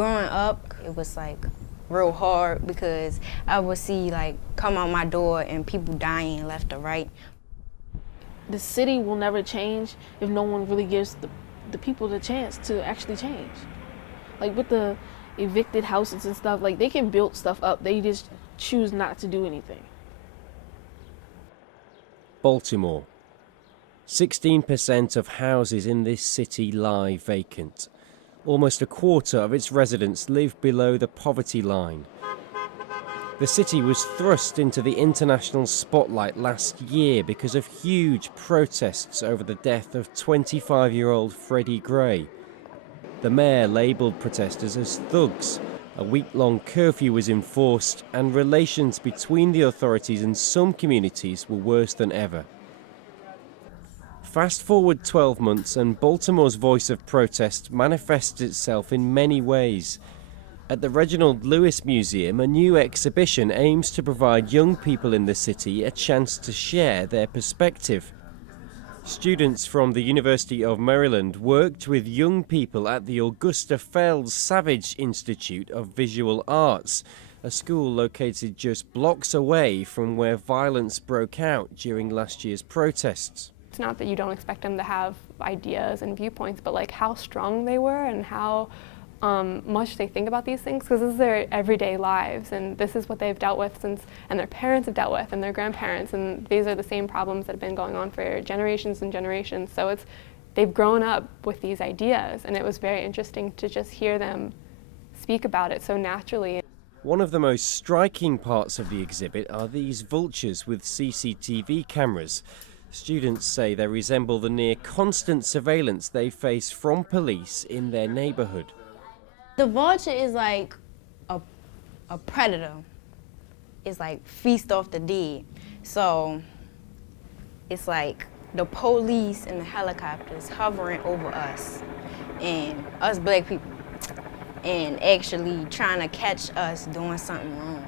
Growing up, it was like real hard because I would see like come out my door and people dying left or right. The city will never change if no one really gives the people the chance to actually change. Like with the evicted houses and stuff, like they can build stuff up, they just choose not to do anything. Baltimore. 16% of houses in this city lie vacant. Almost a quarter of its residents live below the poverty line. The city was thrust into the international spotlight last year because of huge protests over the death of 25-year-old Freddie Gray. The mayor labelled protesters as thugs. A week-long curfew was enforced, and relations between the authorities and some communities were worse than ever. Fast forward 12 months and Baltimore's voice of protest manifests itself in many ways. At the Reginald Lewis Museum, a new exhibition aims to provide young people in the city a chance to share their perspective. Students from the University of Maryland worked with young people at the Augusta Fells Savage Institute of Visual Arts, a school located just blocks away from where violence broke out during last year's protests. It's not that you don't expect them to have ideas and viewpoints, but like how strong they were and how much they think about these things, because this is their everyday lives and this is what they've dealt with since, and their parents have dealt with, and their grandparents, and these are the same problems that have been going on for generations and generations. So they've grown up with these ideas, and it was very interesting to just hear them speak about it so naturally. One of the most striking parts of the exhibit are these vultures with CCTV cameras. Students say they resemble the near constant surveillance they face from police in their neighborhood. The vulture is like a predator. It's like feast off the dead. So it's like the police and the helicopters hovering over us and us black people and actually trying to catch us doing something wrong.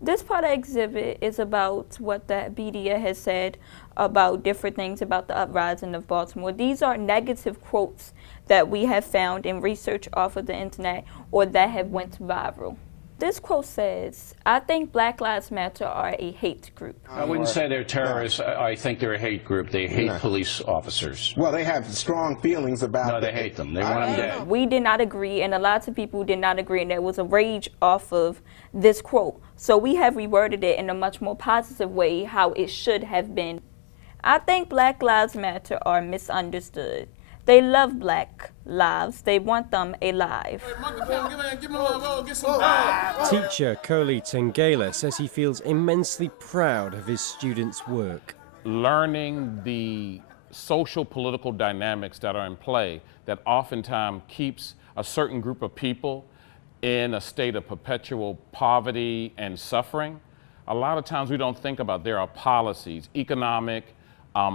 This part of the exhibit is about what the media has said about different things about the uprising of Baltimore. These are negative quotes that we have found in research off of the internet or that have went viral. This quote says, "I think Black Lives Matter are a hate group." I wouldn't say they're terrorists. I think they're a hate group. They hate police officers. Well, they have strong feelings about... No, they hate them. They want them dead. We did not agree, and a lot of people did not agree, and there was a rage off of this quote. So we have reworded it in a much more positive way, how it should have been. "I think Black Lives Matter are misunderstood. They love black lives. They want them alive." Teacher Koli Tengela says he feels immensely proud of his students' work. Learning the social political dynamics that are in play that oftentimes keeps a certain group of people in a state of perpetual poverty and suffering. A lot of times we don't think about there are policies, economic,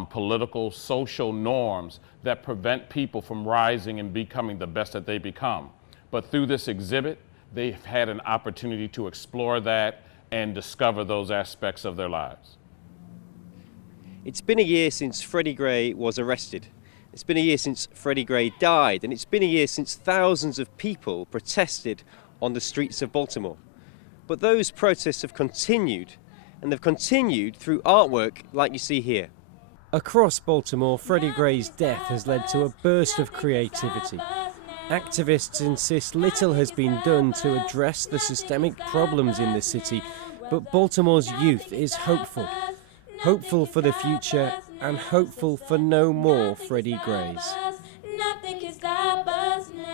political, social norms that prevent people from rising and becoming the best that they become. But through this exhibit, they've had an opportunity to explore that and discover those aspects of their lives. It's been a year since Freddie Gray was arrested. It's been a year since Freddie Gray died, and it's been a year since thousands of people protested on the streets of Baltimore. But those protests have continued, and they've continued through artwork like you see here. Across Baltimore, Freddie Gray's death has led to a burst of creativity. Activists insist little has been done to address the systemic problems in the city, but Baltimore's youth is hopeful. Hopeful for the future and hopeful for no more Freddie Grays.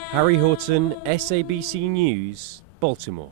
Harry Horton, SABC News, Baltimore.